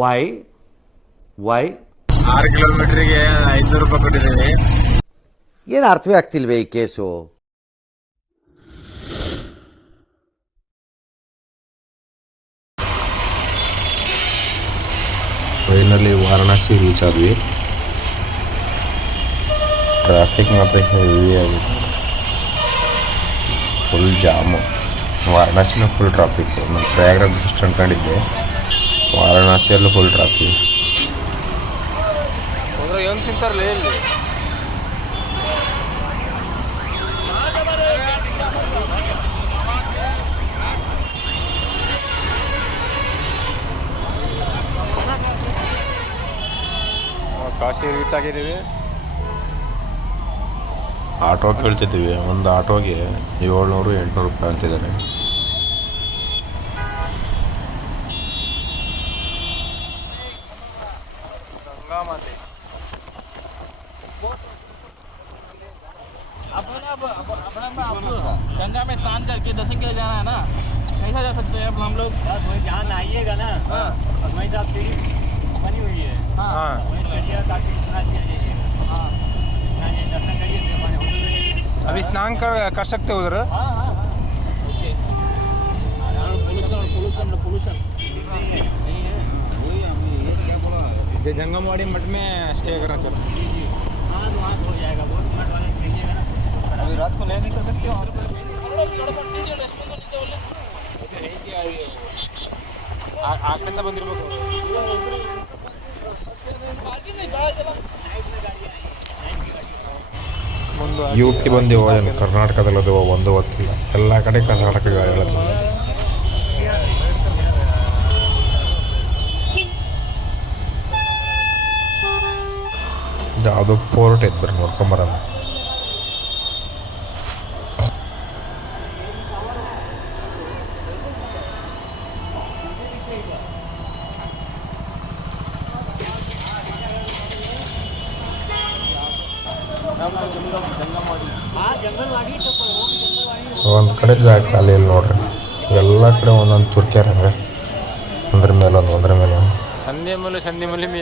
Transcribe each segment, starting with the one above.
Y Y ಆರು ಕಿಲೋಮೀಟರ್ಗೆ ಐದ್ನೂರು ರೂಪಾಯಿ ಕೊಟ್ಟಿದ್ದೀವಿ ಏನು ಅರ್ಥವೇ ಆಗ್ತಿಲ್ವೇ ಈ ಕೇಸು? ಫೈನಲಿ ವಾರಣಾಸಿ ರೀಚ್ ಆದ್ವಿ. ಟ್ರಾಫಿಕ್ ಮಾತ್ರ ಹೆವಿ ಆಗಿತ್ತು ಫುಲ್ ಜಾಮು. ವಾರಣಾಸಿನೂ ಫುಲ್ ಟ್ರಾಫಿಕ್ ನಾನು ಪ್ರಯಾಗ್ರಾಜ್ ಅಷ್ಟು ಅನ್ಕೊಂಡಿದ್ದೆ. ವಾರಣಾಸಿಯಲ್ಲೂ ಫುಲ್ ಟ್ರಾಫಿಕ್ ಕಾಶಿ ರೀಚ್ ಆಗಿದ್ದೀವಿ. ಆಟೋ ಕೇಳ್ತಿದ್ದೀವಿ. ಒಂದು ಆಟೋಗೆ ಏಳ್ನೂರು ಎಂಟುನೂರು ರೂಪಾಯಿ ಅಂತಿದ್ದಾರೆ જવા માટે गंगा में स्नान करके दर्शन के लिए जाना है ना? कैसा जा सकते हैं अब हम लोग? जहाँ नहाइएगा ना हाँ। वही साहब सीढ़ी बनी हुई है। हाँ।, हाँ। वहीं चढ़िए काफ़ी हाँ।, हाँ दर्शन करिए अभी स्नान कर कर सकते हो उधर? हाँ हाँ हाँ। ओके पोल्यूशन पोल्यूशन पोल्यूशन जे जंगमवाड़ी मठ में स्टे करना चाहते हैं हाँ तो वहाँ से हो जाएगा वो मठ वाले भेजिएगा ना अभी रात को नहीं निकल सकते हो ಆಗ್ಲಿಂದ ಬಂದಿರ್ಬೇಕು ಮುಂದೆ ಯು ಪಿ ಬಂದೆವು ಏನು ಕರ್ನಾಟಕದಲ್ಲದು ಒಂದು ಗೊತ್ತಿಲ್ಲ ಎಲ್ಲ ಕಡೆ ಕರ್ನಾಟಕ ಯಾವುದೋ ಪೋರ್ಟ್ ಐತೆ ಬರ್ರಿ ನೋಡ್ಕೊಂಬರಲ್ಲ. ಒಂದು ಕಡೆ ಜಾಗ ಖಾಲಿ ಇಲ್ಲ ನೋಡ್ರಿ. ಎಲ್ಲ ಕಡೆ ಒಂದೊಂದು ತುರ್ಕ್ಯಾರ ಹಂಗೆ. ಒಂದ್ರ ಮೇಲೆ ಒಂದು ಒಂದ್ರ ಮೇಲೆ ಸಂಧಿ ಮೇಲೆ ಸಂಧಿ ಮೇಲೆ ಮೇ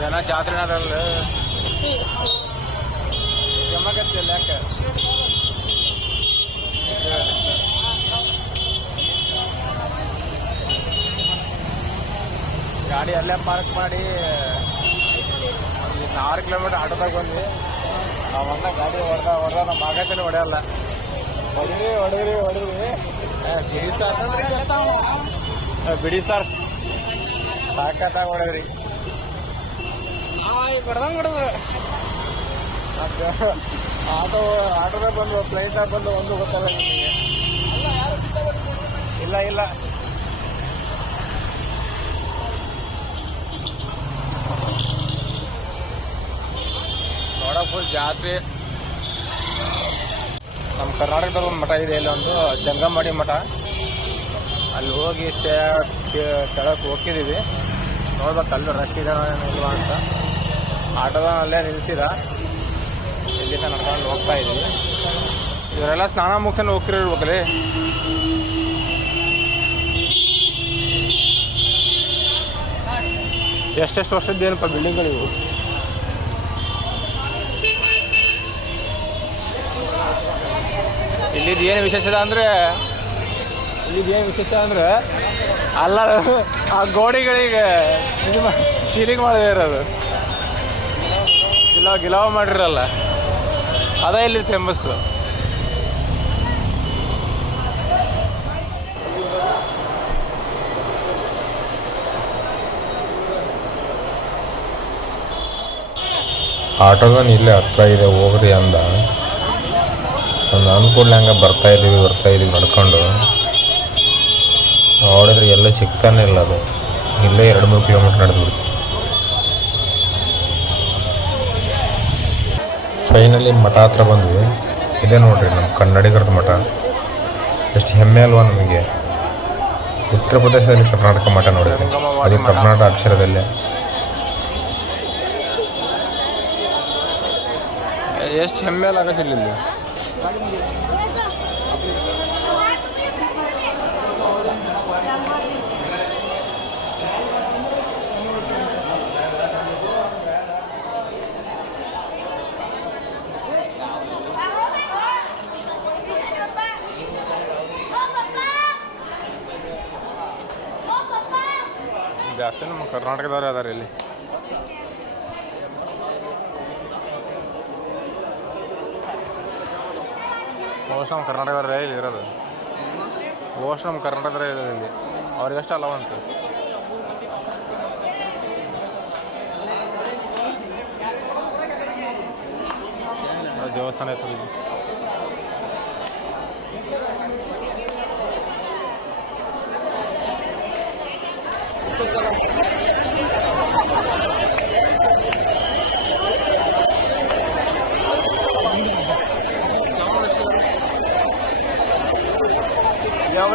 ಜನ ಜಾತ್ರೆ ಅದಲ್ಲ ಜಮಗತ್ತಿಲ್ಲ ಯಾಕೆ? ಗಾಡಿ ಅಲ್ಲೇ ಪಾರ್ಕ್ ಮಾಡಿ. ಆರು ಕಿಲೋಮೀಟರ್ ಆಟೋದಾಗ ಬಂದ್ವಿ. ಅವನ್ನ ಗಾಡಿ ಹೊಡೆದ ಹೊಡೆದ ನಮ್ಮ ಆಗತ್ತಲ್ಲಿ ಹೊಡೆಯಲ್ಲ. ಹೊಡೀರಿ, ಹೊಡಿರಿ ಹೊಡಿರಿ. ಬಿಡಿ ಸರ್. ಬಿಡಿ ಸರ್. ಸಾಕತ್ತಾಗ ಹೊಡೆದ್ರಿ ಹೊಡೆದಂಗೆ ಹೊಡೆದ್ರು ಆಟೋ ಆಟೋದಾಗ ಬಂದು ಫ್ಲೈಟ್ದಾಗ ಬಂದು ಒಂದು ಗೊತ್ತಲ್ಲ ನಿಮಗೆ? ಇಲ್ಲ ಇಲ್ಲ. ನೋಡಕ್ ಫುಲ್ ಜಾತ್ರೆ. ನಮ್ಮ ಕರ್ನಾಟಕದಲ್ಲಿ ಒಂದು ಮಠ ಇದೆ ಇಲ್ಲಿ ಒಂದು ಜಂಗಮಡಿ ಮಠ. ಅಲ್ಲಿ ಹೋಗಿ ಸ್ಟೇ ಕೆಳಕ್ಕೆ ಹೋಗಿದ್ದೀವಿ ನೋಡ್ಬೇಕು ಅಲ್ಲೂ ರಶ್ ಇಲ್ವಾ ಅಂತ. ಆಟೋದ ಅಲ್ಲೇ ನಿಲ್ಸಿದ. ಇಲ್ಲಿಂದ ನಡ್ಕೊಂಡು ಹೋಗ್ತಾ ಇದ್ದೀವಿ ಇವರೆಲ್ಲ ಸ್ನಾನ ಮುಗಿಸ್ಕೊಂಡು ಹೋಗ್ತಿರ್ಬೇಕ್ರಿ ಎಷ್ಟೆಷ್ಟು ವರ್ಷದ್ದು ಏನಪ್ಪ ಬಿಲ್ಡಿಂಗ್ಗಳಿವು ಇಲ್ಲಿದ್ದು ಏನು ವಿಶೇಷ ಅಂದರೆ ಏನು ವಿಶೇಷ ಅಂದರೆ ಅಲ್ಲ, ಆ ಗೋಡೆಗಳಿಗೆ ಇದು ಸೀಲಿಂಗ್ ಮಾಡದೇ ಇರೋದು. ಗಿಲಾವ್ ಗಿಲಾವ್ ಮಾಡಿರಲ್ಲ. ಅದೇ ಇಲ್ಲಿ ಫೇಮಸ್ಸು ಆಟೋದನ್ ಇಲ್ಲೇ ಹತ್ರ ಇದೆ, ಹೋಗ್ರಿ ಅಂದ. ಅನ್ಕೂಡ್ಲೆ ಹಂಗೆ ಬರ್ತಾ ಇದ್ದೀವಿ ಬರ್ತಾ ಇದ್ದೀವಿ ನಡ್ಕೊಂಡು. ನೋಡಿದ್ರೆ ಎಲ್ಲ ಸಿಗ್ತಾನೆ ಇಲ್ಲ ಅದು. ಇಲ್ಲೇ ಎರಡು ಮೂರು ಕಿಲೋಮೀಟ್ರ್ ನಡೆದ್ಬಿಡ್ತು ಫೈನಲಿ ಮಠ ಹತ್ರ ಬಂದ್ವಿ. ಇದೆ ನೋಡ್ರಿ ನಮ್ಮ ಕನ್ನಡಿಗರದ ಮಠ. ಎಷ್ಟು ಹೆಮ್ಮೆ ಅಲ್ವಾ ನಮಗೆ. ಉತ್ತರ ಪ್ರದೇಶದಲ್ಲಿ ಕರ್ನಾಟಕ ಮಠ ನೋಡಿದ್ರಿ. ಅದು ಕರ್ನಾಟಕ ಅಕ್ಷರದಲ್ಲೇ. ಎಷ್ಟು ಹೆಮ್ಮೆ ಆಗತ್ತಿಲ್ಲ ಜಾಸ್ತಿ ನಮ್ಮ ಕರ್ನಾಟಕದವ್ರು ಅದಾರ ಇಲ್ಲಿ. ಮೋಸ್ಟ್ ನಮ್ಮ ಕರ್ನಾಟಕದವ್ರೇ ಇಲ್ಲಿ ಇರೋದು. ಮೋಸ್ಟ್ ನಮ್ಮ ಕರ್ನಾಟಕದವರೇ ಇರೋದು ಇಲ್ಲಿ. ಅವ್ರಿಗಷ್ಟೇ ಅಲ್ಲ ಅಂತ ದೇವಸ್ಥಾನ ಐತದ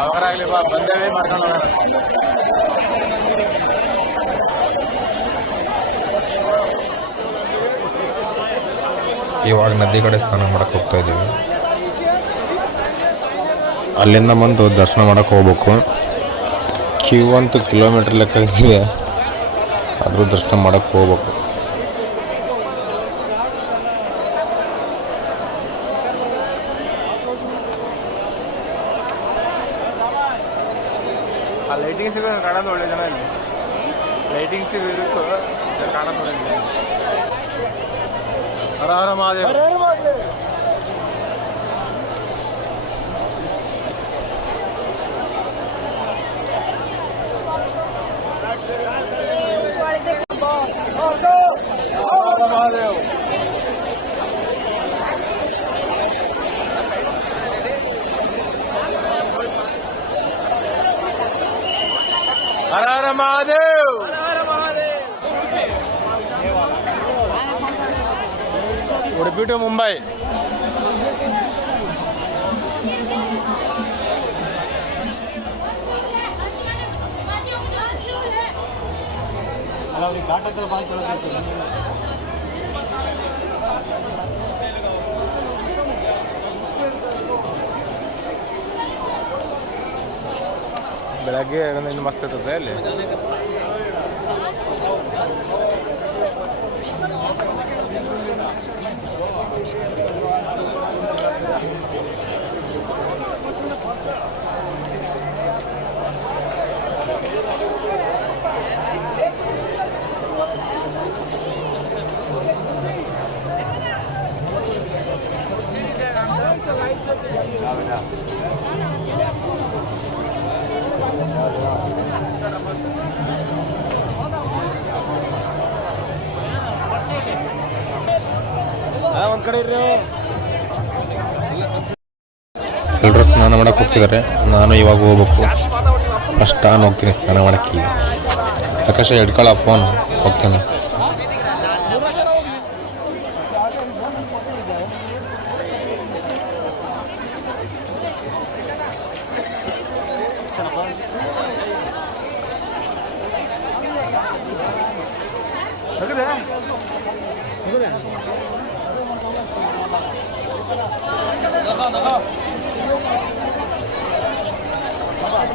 ಬಾ ಮಾಡ್ಕೊಂಡು ಇವಾಗ ನದಿ ಕಡೆ ಸ್ನಾನ ಮಾಡಕ್ ಹೋಗ್ತಾ ಇದೀವಿ ಅಲ್ಲಿಂದ ಬಂದು ದರ್ಶನ ಮಾಡಕ್ಕೆ ಹೋಗ್ಬೇಕು. ಕ್ಯೂ ಅಂತೂ ಕಿಲೋಮೀಟರ್ ಲೆಕ್ಕ ಇದೆ. ಆದರೂ ದರ್ಶನ ಮಾಡಕ್ ಹೋಗ್ಬೇಕು. ಕಾಣೋದು ಒಳ್ಳೆ ಜನ ಇಲ್ಲಿ ಲೈಟಿಂಗ್ಸ್ ಇರುತ್ತೋ ಕಾಣೋದು ಒಳ್ಳೆ ಜನ ಹರ ಹರ ಮಹಾದೇವ್ ஹரஹர மகாதேவ் उड़पी टू मुंबई घाट ಬೆಳಗ್ಗೆ ಇನ್ನು ಮಸ್ತ್ ಇರ್ತದೆ ಅಲ್ಲಿ ಎಲ್ಲರೂ ಸ್ನಾನ ಮಾಡಕ್ಕೆ ಹೋಗ್ತಿದ್ದಾರೆ ನಾನು ಇವಾಗ ಹೋಗ್ಬೇಕು. ಫಸ್ಟ್ ನಾನು ಹೋಗ್ತೀನಿ ಸ್ನಾನ ಮಾಡಕ್ಕೆ. ಆಕಾಶ ಎಡ್ಕೊಳ್ಳ ಫೋನ್ ಹೋಗ್ತೇನೆ.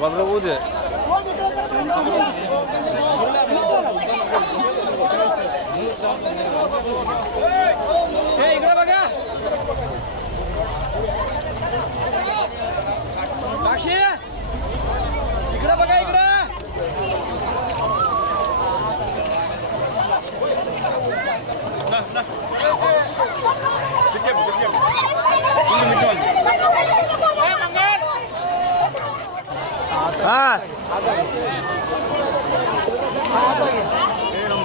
Wat wil je? Ik heb het, ik heb het. Ik heb het.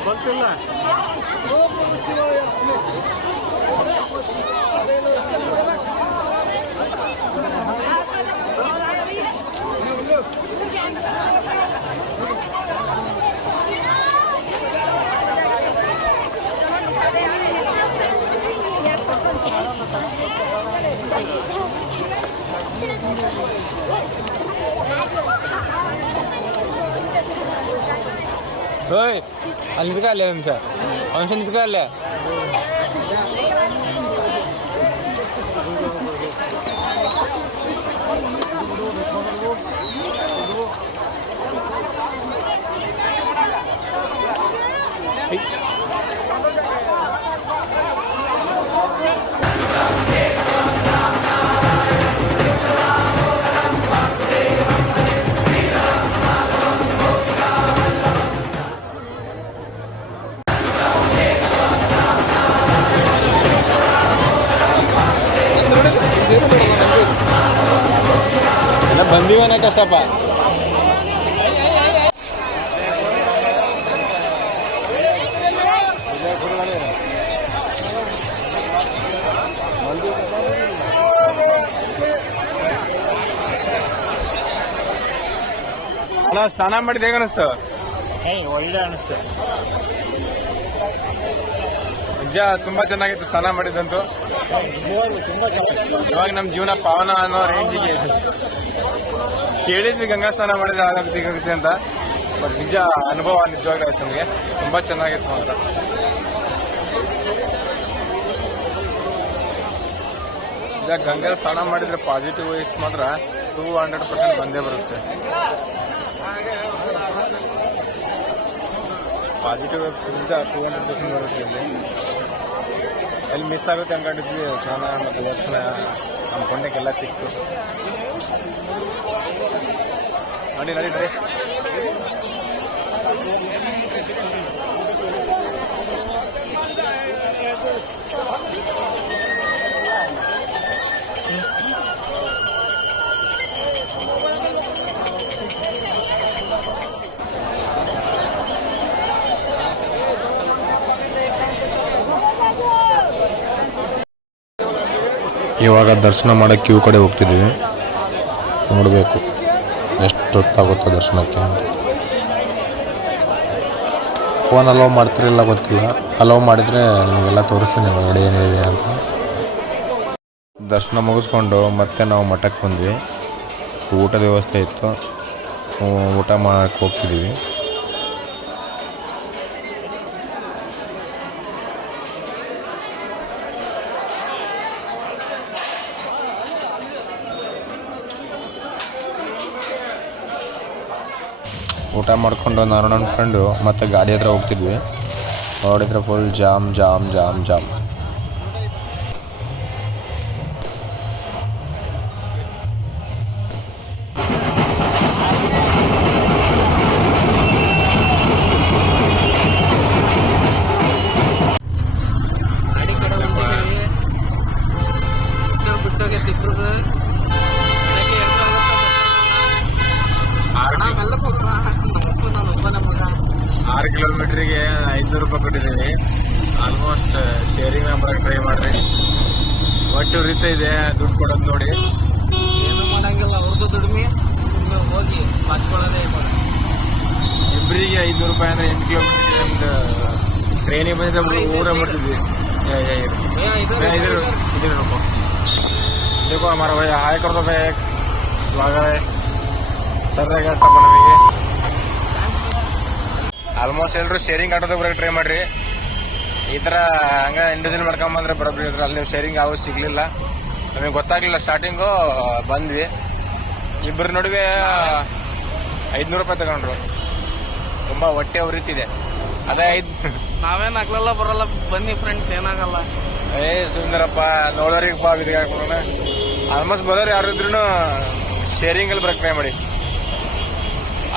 ಗೊತ್ತಿಲ್ಲ Thank you. ನಿಂತ್ಕ ಅಲ್ಲೇ ನಿಮಿಷ ನಿಮಿಷ ನಿಂತ್ಕ ಅಲ್ಲೇ ಎಲ್ಲ ಕಷ್ಟಪ್ಪ. ಅಣ್ಣ ಸ್ನಾನ ಮಾಡಿದ ಹೇಗೆ ಅನಿಸ್ತು? ಒಳ್ಳೆ ಅನಿಸ್ತು. ನಿಜ, ತುಂಬಾ ಚೆನ್ನಾಗಿತ್ತು ಸ್ನಾನ ಮಾಡಿದಂತು. ಇವಾಗ ನಮ್ಮ ಜೀವನ ಪಾವನ ಅನ್ನೋ ರೇಂಜಿಗೆ ಕೇಳಿದ್ವಿ ಗಂಗಾ ಸ್ನಾನ ಮಾಡಿದ್ರೆ ಆಗುತ್ತೆ ಹೀಗಾಗುತ್ತೆ ಅಂತ. ಬಟ್ ನಿಜ, ಅನುಭವ ನಿಜವಾಗ್ಲೂ ಆಯ್ತು ನಮಗೆ. ತುಂಬಾ ಚೆನ್ನಾಗಿತ್ತು ಅಂತ ಈಗ ಗಂಗಾ ಸ್ನಾನ ಮಾಡಿದ್ರೆ ಪಾಸಿಟಿವ್ ವೈಸ್ ಮಾತ್ರ ಟೂ ಹಂಡ್ರೆಡ್ ಪರ್ಸೆಂಟ್ ಬಂದೇ ಬರುತ್ತೆ. ಪಾಸಿಟಿವ್ ವೈಬ್ಸ್ ನಿಜ ಟೂ ಹಂಡ್ರೆಡ್ ಪರ್ಸೆಂಟ್ ಬರುತ್ತೆ ಇಲ್ಲಿ ಎಲ್ಲಿ ಮಿಸ್ ಆಗುತ್ತೆ ಅನ್ಕೊಂಡಿದ್ವಿ ಸ್ನಾನ ಮತ್ತು ದರ್ಶನ ಅನ್ಕೊಂಡಕ್ಕೆಲ್ಲ ಸಿಕ್ತು ನೋಡಿ ನಡಿ ನಡಿ ಇವಾಗ ದರ್ಶನ ಮಾಡೋಕ್ಕೆ ಕ್ಯೂ ಕಡೆ ಹೋಗ್ತಿದ್ದೀವಿ. ನೋಡಬೇಕು. ಎಷ್ಟು ಹೊತ್ತಾಗುತ್ತೋ ದರ್ಶನಕ್ಕೆ ಅಂತ. ಫೋನ್ ಅಲೋ ಮಾಡ್ತಿರಲ್ಲ ಗೊತ್ತಿಲ್ಲ. ಅಲೋ ಮಾಡಿದರೆ ನಿಮಗೆಲ್ಲ ತೋರಿಸ್ತೀನಿ ಒಳಗಡೆ ಏನಿದೆ ಅಂತ. ದರ್ಶನ ಮುಗಿಸ್ಕೊಂಡು ಮತ್ತೆ ನಾವು ಮಠಕ್ಕೆ ಬಂದ್ವಿ. ಊಟದ ವ್ಯವಸ್ಥೆ ಇತ್ತು. ಊಟ ಮಾಡಕ್ಕೆ ಹೋಗ್ತಿದ್ದೀವಿ. ಊಟ ಮಾಡ್ಕೊಂಡು ನಾನು ನನ್ನ ಫ್ರೆಂಡು ಮತ್ತೆ ಗಾಡಿ ಹತ್ರ ಹೋಗ್ತಿದ್ವಿ. ನೋಡಿದ್ರೆ full jam jam jam jam. ಒಟ್ಟು ಉರಿತಾ ಇದೆ ದುಡ್ಡು ಕೊಡೋದು ನೋಡಿ ಏನು ಮಾಡಂಗಿಲ್ಲ ಅವ್ರದ್ದು ದುಡಿಮೆ ಸುಮ್ಮನೆ ಹೋಗಿ ಬಾಚ್ಕೊಳ್ಳೋದೇ ಇವಾಗ ಇಬ್ಬರಿಗೆ ಐದುನೂರು ರೂಪಾಯಿ ಅಂದ್ರೆ ಎಂಟು ಕಿಲೋಮೀಟರ್ ಒಂದು ಟ್ರೈನಿಗೆ ಬಂದಿದ್ದೆ ಊರ ಮಾಡ್ತಿದ್ವಿ ಏ, ಇದು इधर इधर इधर रुको देखो हमारा भाई हाय कर दो भाई एक स्वागत है ಸರ್ ಸ್ವಲ್ಪ ನಮಗೆ ಆಲ್ಮೋಸ್ಟ್ ಎಲ್ಲರೂ ಶೇರಿಂಗ್ ಆಟೋದಾಗ ಬರೋಕೆ ಟ್ರೈ ಮಾಡ್ರಿ ಈ ಥರ ಹಂಗ ಇಂಡಿವಿಜುವಲ್ ಮಾಡ್ಕೊಂಬಂದ್ರೆ ಬರೋಬ್ರಿ ಇದ್ರೆ ಅಲ್ಲಿ ಶೇರಿಂಗ್ ಯಾವ ಸಿಗ್ಲಿಲ್ಲ. ನಮಗೆ ಗೊತ್ತಾಗ್ಲಿಲ್ಲ ಸ್ಟಾರ್ಟಿಂಗು ಬಂದ್ವಿ. ಇಬ್ಬರ ನಡುವೆ ಐದ್ನೂರು ರೂಪಾಯಿ ತಗೊಂಡ್ರು. ತುಂಬಾ ಹೊಟ್ಟೆ ಉರಿತಿದೆ. ಅದೇ ಐದ್ ನಾವೇನು ಆಗ್ಲಲ್ಲ ಬರಲ್ಲ. ಬನ್ನಿ ಫ್ರೆಂಡ್ಸ್ ಏನಾಗಲ್ಲ. ಏ ಸುಂದರಪ್ಪ ನೋಡೋರಿಗೆ ಪಾ ಬಿದ್ದಿಗೆ ಆಲ್ಮೋಸ್ಟ್ ಬರೋರು ಯಾರು ಇದ್ರು ಶೇರಿಂಗ್ ಅಲ್ಲಿ ಬರಕ್ ಟ್ರೈ ಮಾಡಿ.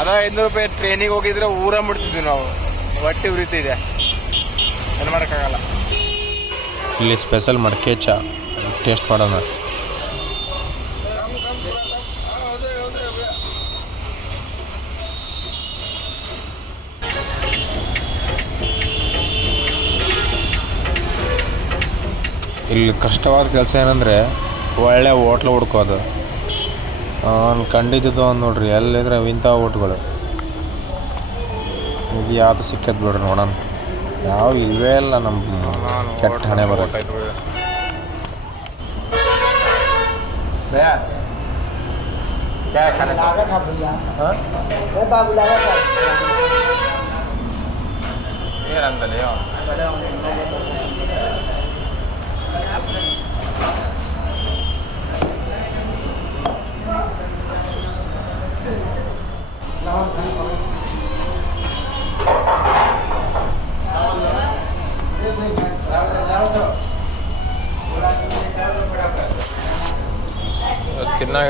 ಅದ ಐದ್ನೂರು ರೂಪಾಯಿ ಟ್ರೈನಿಗೆ ಹೋಗಿದ್ರೆ ಊರ ಮುಡ್ತಿದ್ವಿ ನಾವು. ಹೊಟ್ಟೆ ಉರಿತಿದೆ. ಏನು ಮಾಡೋಕ್ಕಾಗಲ್ಲ. ಇಲ್ಲಿ ಸ್ಪೆಷಲ್ ಮಡಕೆ ಚಾ. ಟೇಸ್ಟ್ ಮಾಡೋಣ. ಇಲ್ಲಿ ಕಷ್ಟವಾದ ಕೆಲಸ ಏನಂದರೆ, ಒಳ್ಳೆ ಹೋಟ್ಲು ಹುಡ್ಕೋದು ಅವ್ನು ಕಂಡಿದ್ದು ಒಂದು ನೋಡ್ರಿ, ಎಲ್ಲಿದ್ರೆ ಇಂಥ ಹೋಟ್ಗಳು ಇದು ಯಾವುದು ಸಿಕ್ಕದ್ ಬಿಡ್ರಿ ನೋಡೋಣ. ಯಾವ ಇವೇ ಇಲ್ಲ ನಮ್ಮ ಕೆಟ್ಟ ಹಣೆ ಬರೋಟ ಏನಂತಲೇ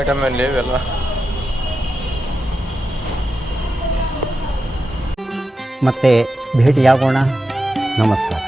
ಐಟಮ್ ಏನು ಇವೆಲ್ಲ ಮತ್ತೆ ಭೇಟಿಯಾಗೋಣ. ನಮಸ್ಕಾರ.